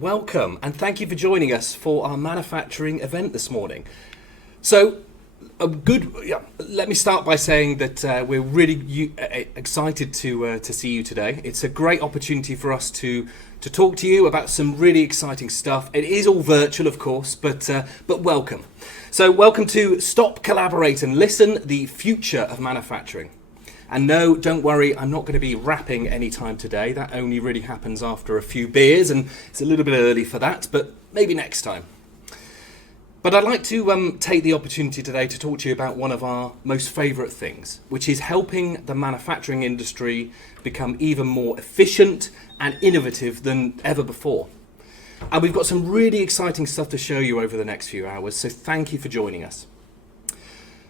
welcome, and thank you for joining us for our manufacturing event this morning. So, let me start by saying that we're really excited to see you today. It's a great opportunity for us to talk to you about some really exciting stuff. It is all virtual, of course, but welcome. So, welcome to Stop, Collaborate and Listen, the future of manufacturing. And no, don't worry, I'm not going to be rapping anytime today. That only really happens after a few beers, and it's a little bit early for that, but maybe next time. But I'd like to take the opportunity today to talk to you about one of our most favourite things, which is helping the manufacturing industry become even more efficient and innovative than ever before. And we've got some really exciting stuff to show you over the next few hours, so thank you for joining us.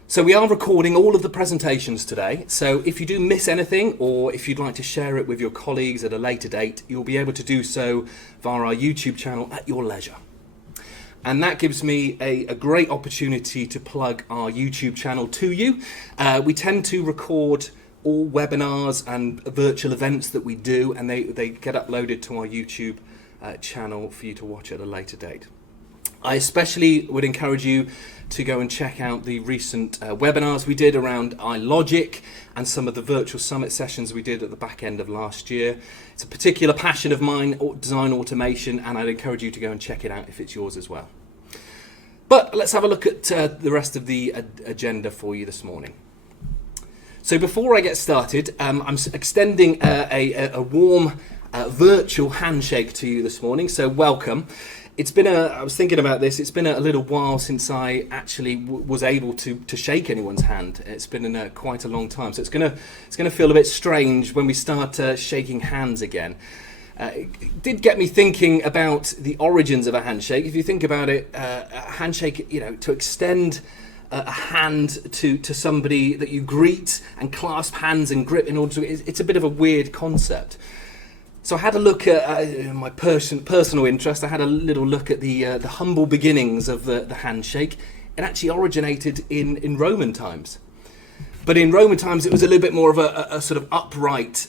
So we are recording all of the presentations today, so if you do miss anything or if you'd like to share it with your colleagues at a later date, you'll be able to do so via our YouTube channel at your leisure. And that gives me a great opportunity to plug our YouTube channel to you. We tend to record all webinars and virtual events that we do, and they get uploaded to our YouTube channel for you to watch at a later date. I especially would encourage you to go and check out the recent webinars we did around iLogic and some of the virtual summit sessions we did at the back end of last year. It's a particular passion of mine, design automation, and I'd encourage you to go and check it out if it's yours as well. But let's have a look at the rest of the agenda for you this morning. So before I get started, I'm extending a warm virtual handshake to you this morning, so welcome. I was thinking about this, it's been a little while since I actually was able to shake anyone's hand. It's been quite a long time, so it's gonna feel a bit strange when we start shaking hands again. It did get me thinking about the origins of a handshake. If you think about it, a handshake, to extend a hand to somebody that you greet and clasp hands and grip in order to, it's a bit of a weird concept. So I had a look at my personal interest. I had a little look at the humble beginnings of the handshake. It actually originated in Roman times. But in Roman times, it was a little bit more of a sort of upright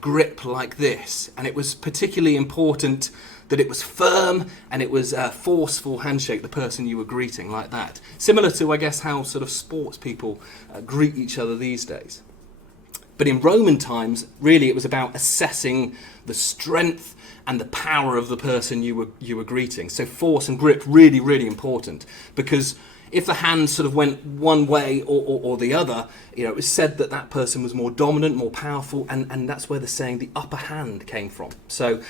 grip like this. And it was particularly important that it was firm and it was a forceful handshake, the person you were greeting like that. Similar to, I guess, how sort of sports people greet each other these days. But in Roman times, really, it was about assessing the strength and the power of the person you were greeting. So force and grip, really, really important. Because if the hand sort of went one way or the other, it was said that person was more dominant, more powerful, and that's where the saying the upper hand came from. So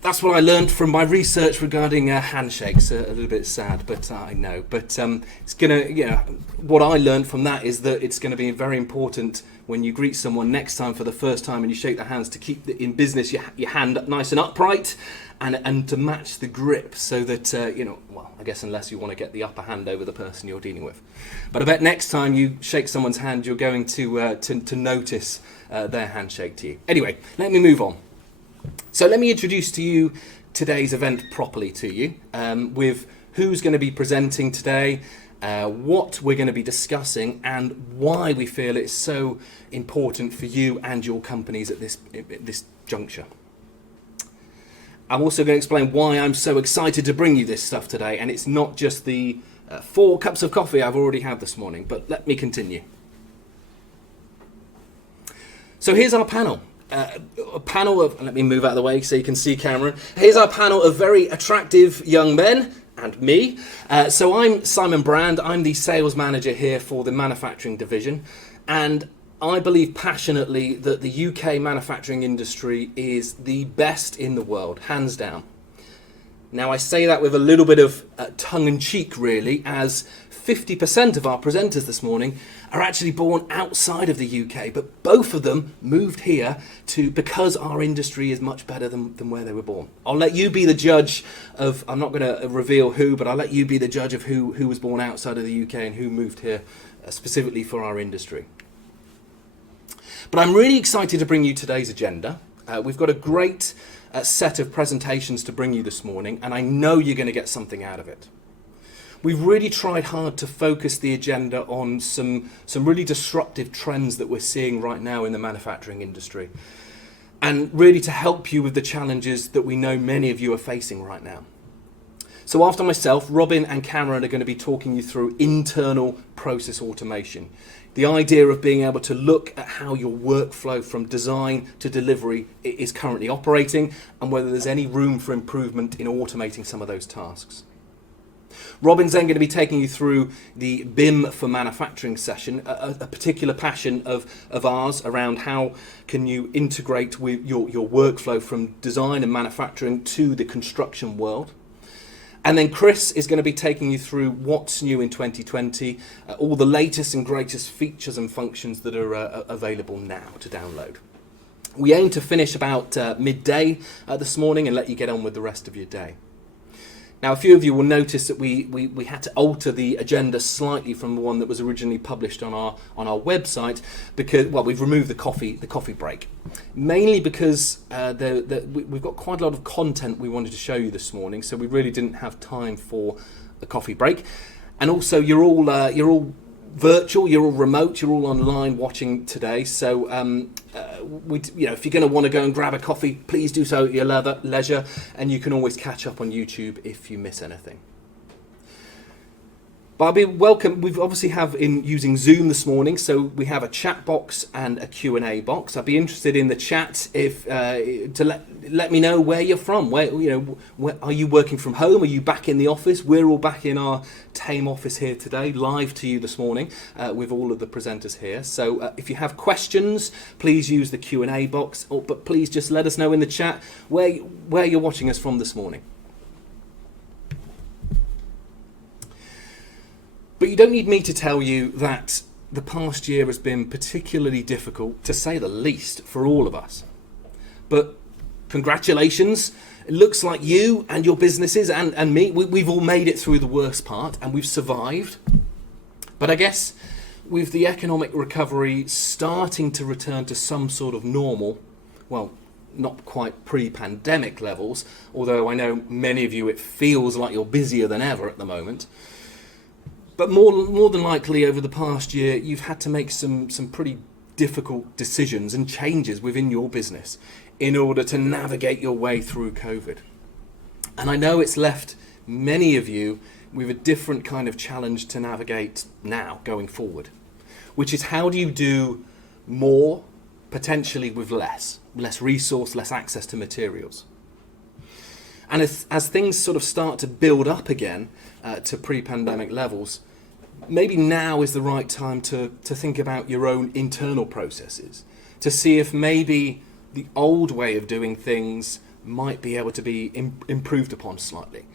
that's what I learned from my research regarding handshakes. A little bit sad, but I know. But it's gonna, what I learned from that is that it's going to be very important when you greet someone next time for the first time and you shake their hands to keep in business your hand nice and upright and to match the grip so that I guess unless you want to get the upper hand over the person you're dealing with. But I bet next time you shake someone's hand, you're going to notice their handshake to you. Anyway, let me move on. So let me introduce to you today's event properly to you, with who's going to be presenting today, what we're going to be discussing, and why we feel it's so important for you and your companies at this juncture. I'm also going to explain why I'm so excited to bring you this stuff today, and it's not just the 4 cups of coffee I've already had this morning, but let me continue. So here's our panel. A panel of, let me move out of the way so you can see Cameron. Here's our panel of very attractive young men and me. So I'm Simon Brand. I'm the sales manager here for the manufacturing division, and I believe passionately that the UK manufacturing industry is the best in the world, hands down. Now I say that with a little bit of tongue-in-cheek really, as 50% of our presenters this morning are actually born outside of the UK, but both of them moved here because our industry is much better than where they were born. I'll let you be the judge of, I'm not going to reveal who, but I'll let you be the judge of who was born outside of the UK and who moved here specifically for our industry. But I'm really excited to bring you today's agenda. We've got a great set of presentations to bring you this morning, and I know you're going to get something out of it. We've really tried hard to focus the agenda on some really disruptive trends that we're seeing right now in the manufacturing industry. and really to help you with the challenges that we know many of you are facing right now. So after myself, Robin and Cameron are going to be talking you through internal process automation. The idea of being able to look at how your workflow from design to delivery is currently operating and whether there's any room for improvement in automating some of those tasks. Robin's then going to be taking you through the BIM for manufacturing session, a particular passion of ours around how can you integrate with your workflow from design and manufacturing to the construction world. And then Chris is going to be taking you through what's new in 2020, all the latest and greatest features and functions that are available now to download. We aim to finish about midday this morning and let you get on with the rest of your day. Now, a few of you will notice that we had to alter the agenda slightly from the one that was originally published on our website because, well, we've removed the coffee break, mainly because we've got quite a lot of content we wanted to show you this morning, so we really didn't have time for a coffee break. And also, you're all virtual, you're all remote, you're all online watching today. So, if you're going to want to go and grab a coffee, please do so at your leisure, and you can always catch up on YouTube if you miss anything. But I'll be welcome. We've obviously have in using Zoom this morning, so we have a chat box and a Q&A box. I'd be interested in the chat if to let me know where you're from. Where are you working from home? Are you back in the office? We're all back in our Tame office here today, live to you this morning with all of the presenters here. So if you have questions, please use the Q&A box, but please just let us know in the chat where you're watching us from this morning. But you don't need me to tell you that the past year has been particularly difficult, to say the least, for all of us. But congratulations. It looks like you and your businesses and me, we've all made it through the worst part and we've survived. But I guess with the economic recovery starting to return to some sort of normal, well, not quite pre-pandemic levels, although I know many of you, it feels like you're busier than ever at the moment. But more than likely over the past year, you've had to make some pretty difficult decisions and changes within your business in order to navigate your way through COVID. And I know it's left many of you with a different kind of challenge to navigate now going forward, which is how do you do more, potentially with less resource, less access to materials. And as things sort of start to build up again to pre-pandemic levels, maybe now is the right time to think about your own internal processes, to see if maybe the old way of doing things might be able to be improved upon slightly.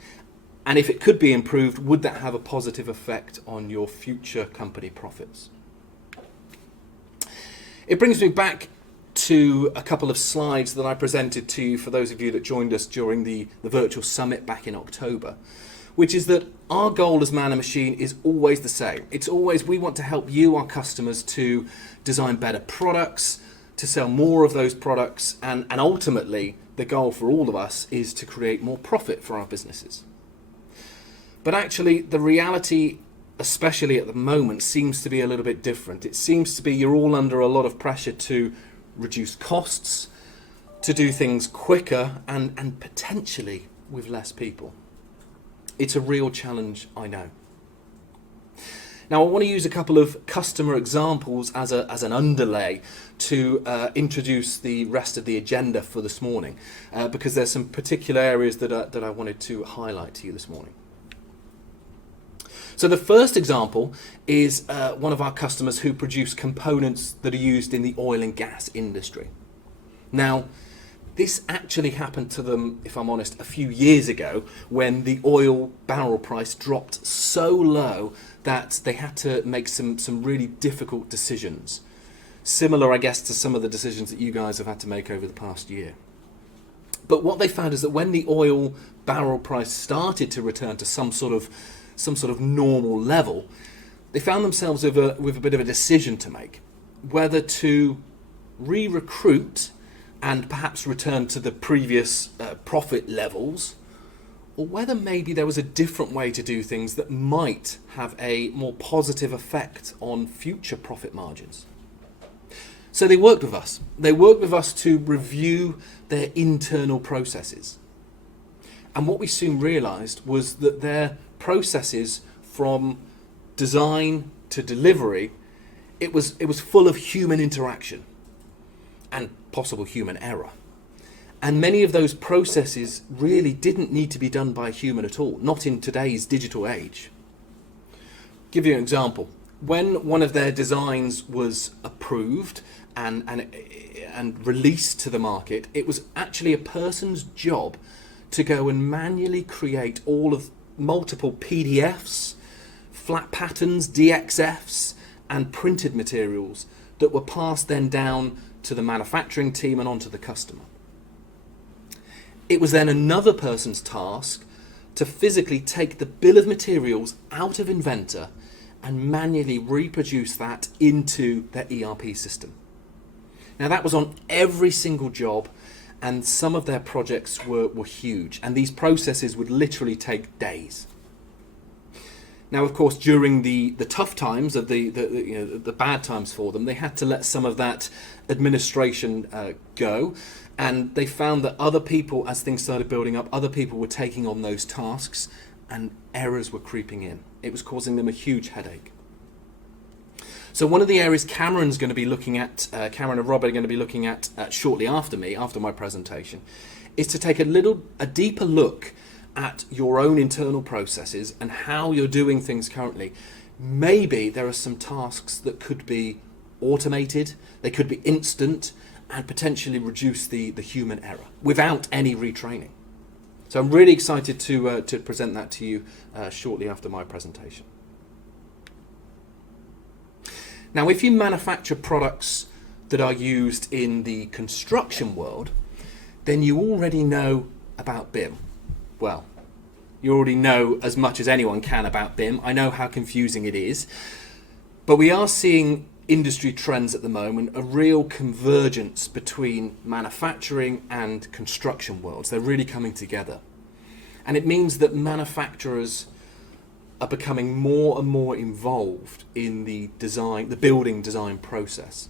And if it could be improved, would that have a positive effect on your future company profits? It brings me back to a couple of slides that I presented to you for those of you that joined us during the virtual summit back in October, which is that our goal as Man and Machine is always the same. It's always we want to help you, our customers, to design better products, to sell more of those products, and ultimately the goal for all of us is to create more profit for our businesses. But actually the reality, especially at the moment, seems to be a little bit different. It seems to be you're all under a lot of pressure to reduce costs, to do things quicker and potentially with less people. It's a real challenge, I know. Now I want to use a couple of customer examples as an underlay to introduce the rest of the agenda for this morning, because there's some particular areas that I wanted to highlight to you this morning. So the first example is one of our customers who produce components that are used in the oil and gas industry. Now, this actually happened to them, if I'm honest, a few years ago when the oil barrel price dropped so low that they had to make some really difficult decisions. Similar, I guess, to some of the decisions that you guys have had to make over the past year. But what they found is that when the oil barrel price started to return to some sort of normal level, they found themselves with a bit of a decision to make, whether to re-recruit and perhaps return to the previous profit levels, or whether maybe there was a different way to do things that might have a more positive effect on future profit margins. So they worked with us. They worked with us to review their internal processes. And what we soon realised was that their processes from design to delivery, it was full of human interaction and possible human error. And many of those processes really didn't need to be done by a human at all, not in today's digital age. Give you an example. When one of their designs was approved and released to the market, it was actually a person's job to go and manually create all of multiple PDFs, flat patterns, DXFs, and printed materials that were passed then down to the manufacturing team and onto the customer. It was then another person's task to physically take the bill of materials out of Inventor and manually reproduce that into their ERP system. Now that was on every single job, and some of their projects were huge, and these processes would literally take days. Now, of course, during the tough times of the bad times for them, they had to let some of that administration go, and they found that other people, as things started building up, other people were taking on those tasks, and errors were creeping in. It was causing them a huge headache. So one of the areas Cameron's going to be looking at, Cameron and Robert are going to be looking at shortly after my presentation, is to take a deeper look at your own internal processes and how you're doing things currently. Maybe there are some tasks that could be automated, they could be instant, and potentially reduce the human error without any retraining. So I'm really excited to present that to you shortly after my presentation. Now, if you manufacture products that are used in the construction world, then you already know about BIM. Well, you already know as much as anyone can about BIM. I know how confusing it is, but we are seeing industry trends at the moment, a real convergence between manufacturing and construction worlds. They're really coming together. And it means that manufacturers are becoming more and more involved in the building design process,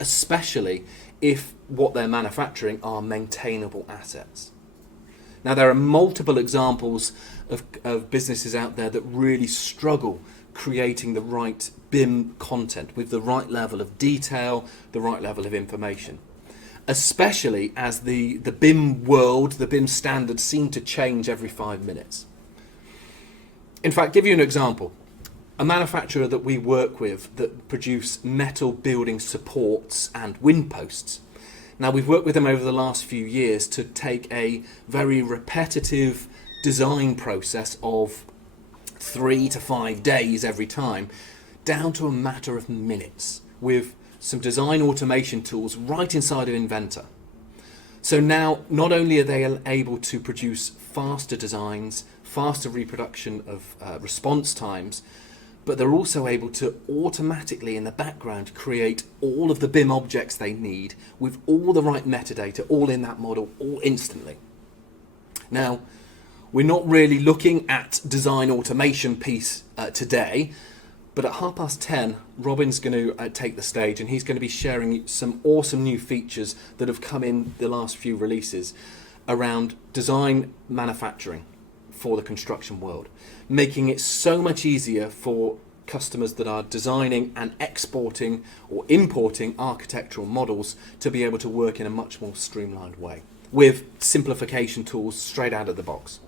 especially if what they're manufacturing are maintainable assets. Now, there are multiple examples of businesses out there that really struggle creating the right BIM content with the right level of detail, the right level of information, especially as the BIM world, the BIM standards seem to change every 5 minutes. In fact, give you an example. A manufacturer that we work with that produce metal building supports and wind posts. Now, we've worked with them over the last few years to take a very repetitive design process of 3 to 5 days every time down to a matter of minutes with some design automation tools right inside of Inventor. So now not only are they able to produce faster designs, faster reproduction of response times, but they're also able to automatically in the background create all of the BIM objects they need with all the right metadata, all in that model, all instantly. Now, we're not really looking at design automation piece today, but at 10:30, Robin's going to take the stage, and he's going to be sharing some awesome new features that have come in the last few releases around design manufacturing for the construction world, making it so much easier for customers that are designing and exporting or importing architectural models to be able to work in a much more streamlined way with simplification tools straight out of the box.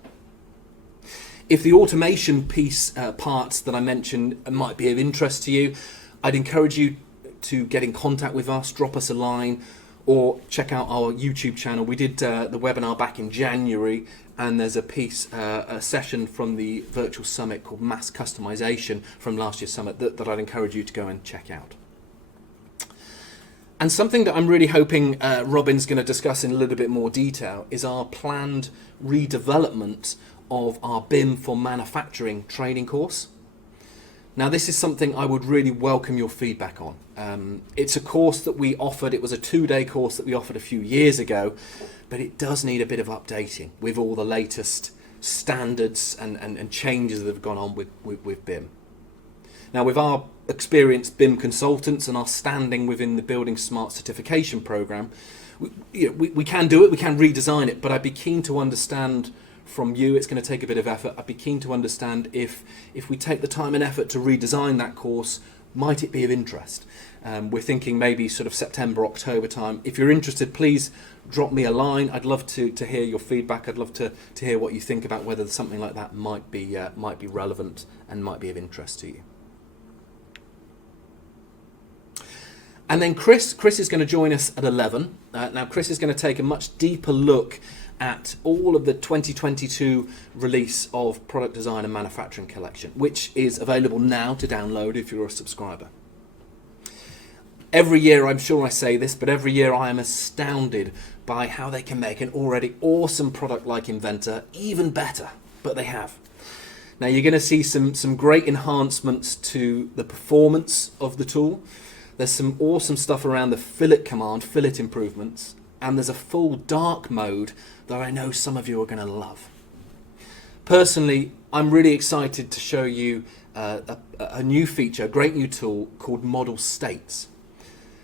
If the automation piece parts that I mentioned might be of interest to you, I'd encourage you to get in contact with us, drop us a line, or check out our YouTube channel. We did the webinar back in January, and there's a session from the virtual summit called Mass Customization from last year's summit that I'd encourage you to go and check out. And something that I'm really hoping Robin's going to discuss in a little bit more detail is our planned redevelopment of our BIM for manufacturing training course. Now, this is something I would really welcome your feedback on. It's a course that we offered, it was a 2-day course that we offered a few years ago, but it does need a bit of updating with all the latest standards and changes that have gone on with BIM. Now, with our experienced BIM consultants and our standing within the Building Smart certification program, we can do it, we can redesign it, but I'd be keen to understand from you, it's going to take a bit of effort, I'd be keen to understand if we take the time and effort to redesign that course, might it be of interest? We're thinking maybe sort of September, October time. If you're interested, please drop me a line. I'd love to hear your feedback. I'd love to hear what you think about whether something like that might be relevant and might be of interest to you. And then Chris is going to join us at 11. Now Chris is going to take a much deeper look at all of the 2022 release of Product Design and Manufacturing Collection, which is available now to download if you're a subscriber. Every year, I'm sure I say this, but every year I am astounded by how they can make an already awesome product like Inventor even better, but they have. Now you're going to see some great enhancements to the performance of the tool. There's some awesome stuff around the fillet command, fillet improvements, and there's a full dark mode that I know some of you are going to love. Personally, I'm really excited to show you a new feature, a great new tool called Model States.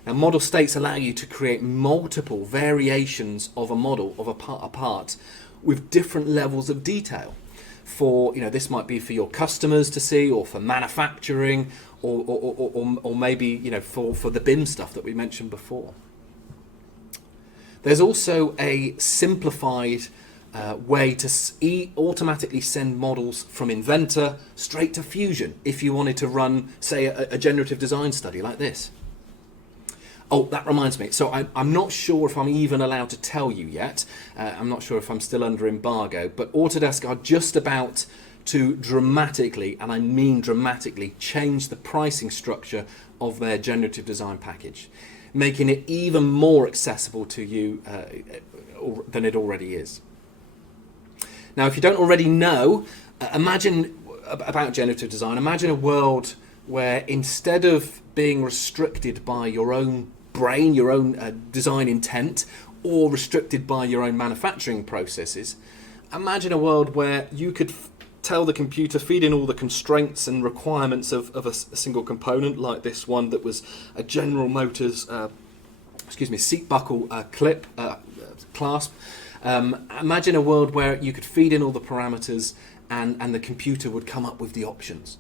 Now, model states allow you to create multiple variations of a model of a part with different levels of detail. For this might be for your customers to see, or for manufacturing, or maybe for the BIM stuff that we mentioned before. There's also a simplified way to automatically send models from Inventor straight to Fusion if you wanted to run, say, a generative design study like this. Oh, that reminds me. So I'm not sure if I'm even allowed to tell you yet. I'm not sure if I'm still under embargo, but Autodesk are just about to dramatically, and I mean dramatically, change the pricing structure of their generative design package, making it even more accessible to you than it already is. Now, if you don't already know, imagine about generative design, imagine a world where instead of being restricted by your own brain, your own design intent, or restricted by your own manufacturing processes, imagine a world where you could tell the computer, feed in all the constraints and requirements of a single component, like this one that was a General Motors seat buckle clip clasp. Imagine a world where you could feed in all the parameters and the computer would come up with the options,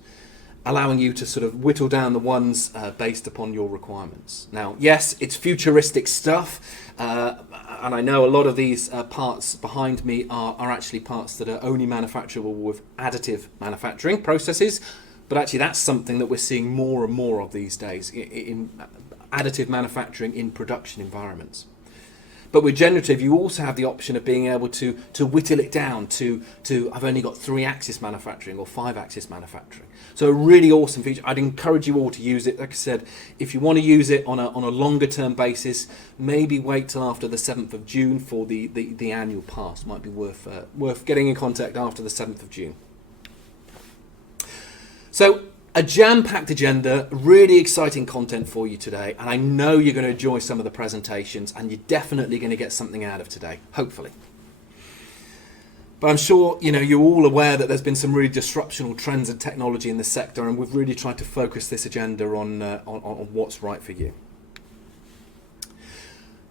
allowing you to sort of whittle down the ones based upon your requirements. Now, yes, it's futuristic stuff, and I know a lot of these parts behind me are actually parts that are only manufacturable with additive manufacturing processes, but actually that's something that we're seeing more and more of these days in additive manufacturing in production environments. But with generative, you also have the option of being able to whittle it down to I've only got 3-axis manufacturing or 5-axis manufacturing. So a really awesome feature. I'd encourage you all to use it. Like I said, if you want to use it on a longer term basis, maybe wait till after the 7th of June for the annual pass. Might be worth getting in contact after the 7th of June. So a jam-packed agenda, really exciting content for you today, and I know you're going to enjoy some of the presentations, and you're definitely going to get something out of today, hopefully. But I'm sure you're all aware that there's been some really disruptional trends and technology in the sector, and we've really tried to focus this agenda on what's right for you.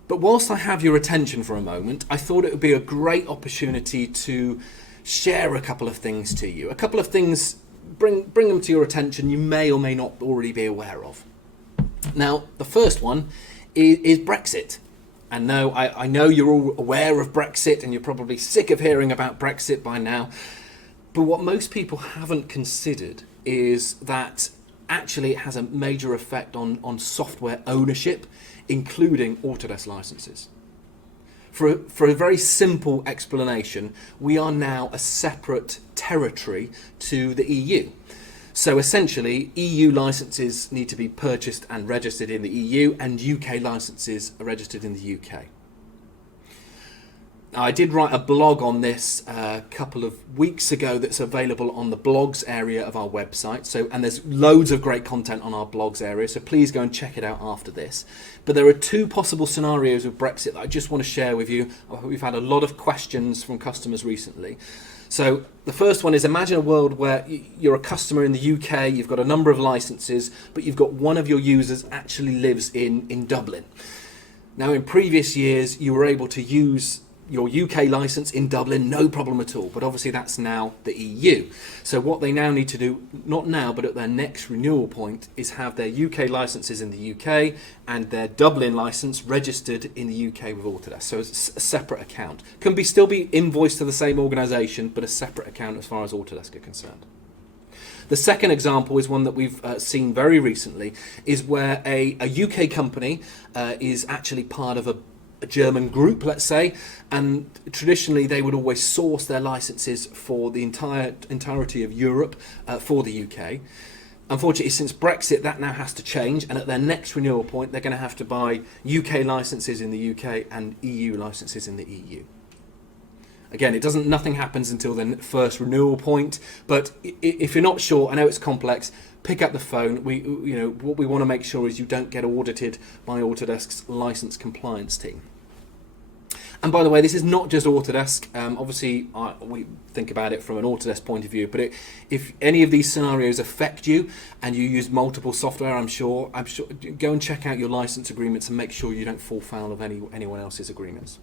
But whilst I have your attention for a moment, I thought it would be a great opportunity to share a couple of things to you, a couple of things. Bring them to your attention you may or may not already be aware of. Now, the first one is Brexit. And no, I know you're all aware of Brexit and you're probably sick of hearing about Brexit by now. But what most people haven't considered is that actually it has a major effect on software ownership, including Autodesk licenses. For a very simple explanation, we are now a separate territory to the EU. So essentially, EU licenses need to be purchased and registered in the EU, and UK licenses are registered in the UK. I did write a blog on this a couple of weeks ago that's available on the blogs area of our website. So, and there's loads of great content on our blogs area, so please go and check it out after this. But there are two possible scenarios of Brexit that I just want to share with you. We've had a lot of questions from customers recently. So the first one is, imagine a world where you're a customer in the UK, you've got a number of licenses, but you've got one of your users actually lives in Dublin. Now, in previous years, you were able to use your UK license in Dublin, no problem at all. But obviously that's now the EU. So what they now need to do, not now, but at their next renewal point, is have their UK licenses in the UK and their Dublin license registered in the UK with Autodesk. So it's a separate account. Can still be invoiced to the same organisation, but a separate account as far as Autodesk are concerned. The second example is one that we've seen very recently, is where a UK company is actually part of a German group, let's say, and traditionally they would always source their licenses for the entirety of Europe for the UK. Unfortunately, since Brexit, that now has to change, and at their next renewal point, they're going to have to buy UK licenses in the UK and EU licenses in the EU. Again, nothing happens until the first renewal point, but if you're not sure, I know it's complex, pick up the phone. What we want to make sure is you don't get audited by Autodesk's license compliance team. And by the way, this is not just Autodesk. Obviously, we think about it from an Autodesk point of view, but if any of these scenarios affect you and you use multiple software, I'm sure, go and check out your license agreements and make sure you don't fall foul of anyone else's agreements.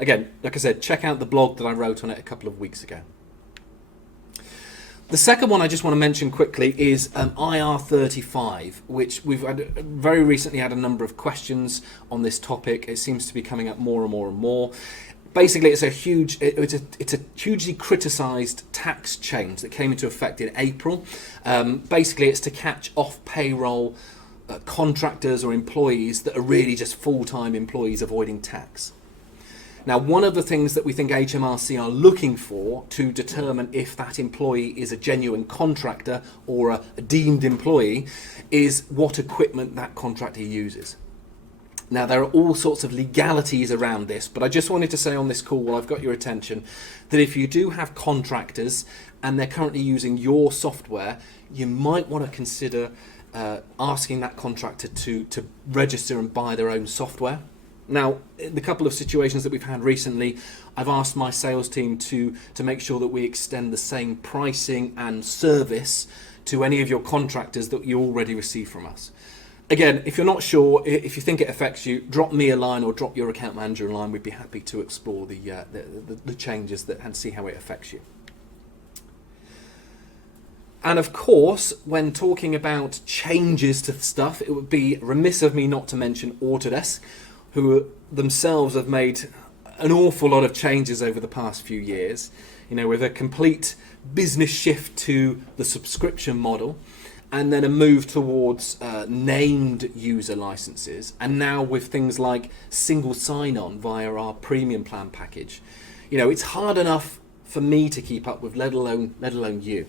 Again, like I said, check out the blog that I wrote on it a couple of weeks ago. The second one I just want to mention quickly is IR35, which we've very recently had a number of questions on this topic. It seems to be coming up more and more and more. Basically, it's a hugely criticised tax change that came into effect in April. Basically, it's to catch off payroll contractors or employees that are really just full-time employees avoiding tax. Now, one of the things that we think HMRC are looking for to determine if that employee is a genuine contractor or a deemed employee is what equipment that contractor uses. Now, there are all sorts of legalities around this, but I just wanted to say on this call, while I've got your attention, that if you do have contractors and they're currently using your software, you might want to consider asking that contractor to register and buy their own software. Now, in the couple of situations that we've had recently, I've asked my sales team to make sure that we extend the same pricing and service to any of your contractors that you already receive from us. Again, if you're not sure, if you think it affects you, drop me a line or drop your account manager a line. We'd be happy to explore the changes and see how it affects you. And of course, when talking about changes to stuff, it would be remiss of me not to mention Autodesk, who themselves have made an awful lot of changes over the past few years, with a complete business shift to the subscription model, and then a move towards named user licenses, and now with things like single sign-on via our premium plan package. It's hard enough for me to keep up with, let alone you.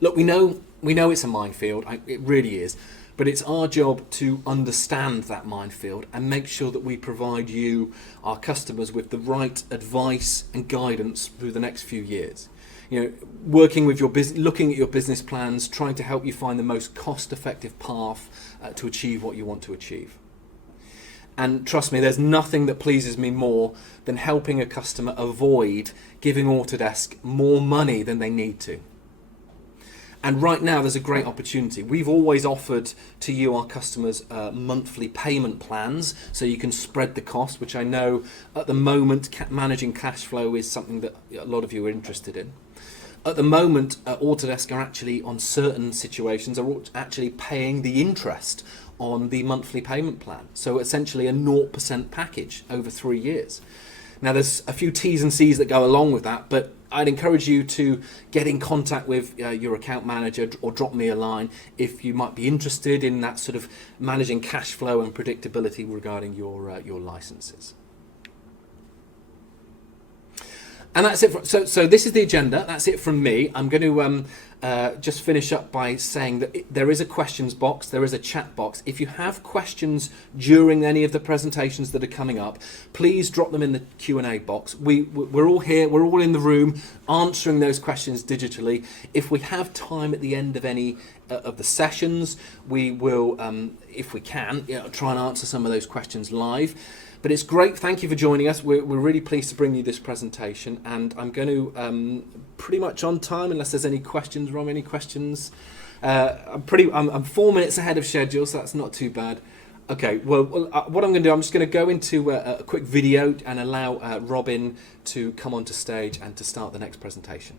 Look, we know it's a minefield. It really is. But it's our job to understand that minefield and make sure that we provide you, our customers, with the right advice and guidance through the next few years. Working with your business, looking at your business plans, trying to help you find the most cost-effective path to achieve what you want to achieve. And trust me, there's nothing that pleases me more than helping a customer avoid giving Autodesk more money than they need to. And right now, there's a great opportunity. We've always offered to you, our customers, monthly payment plans, so you can spread the cost, which I know at the moment, managing cash flow is something that a lot of you are interested in. At the moment, Autodesk are actually, on certain situations, are actually paying the interest on the monthly payment plan. So essentially a 0% package over 3 years. Now, there's a few T's and C's that go along with that, but I'd encourage you to get in contact with your account manager or drop me a line if you might be interested in that sort of managing cash flow and predictability regarding your licenses. And that's it. So this is the agenda. That's it from me. I'm going to just finish up by saying that there is a questions box, there is a chat box. If you have questions during any of the presentations that are coming up, please drop them in the Q&A box. We're all here, we're all in the room answering those questions digitally. If we have time at the end of any of the sessions, we will, if we can, try and answer some of those questions live. But it's great. Thank you for joining us. We're really pleased to bring you this presentation, and I'm going to pretty much on time, unless there's any questions. Rob, any questions? I'm 4 minutes ahead of schedule, so that's not too bad. Okay. Well, what I'm going to do, I'm just going to go into a quick video and allow Robin to come onto stage and to start the next presentation.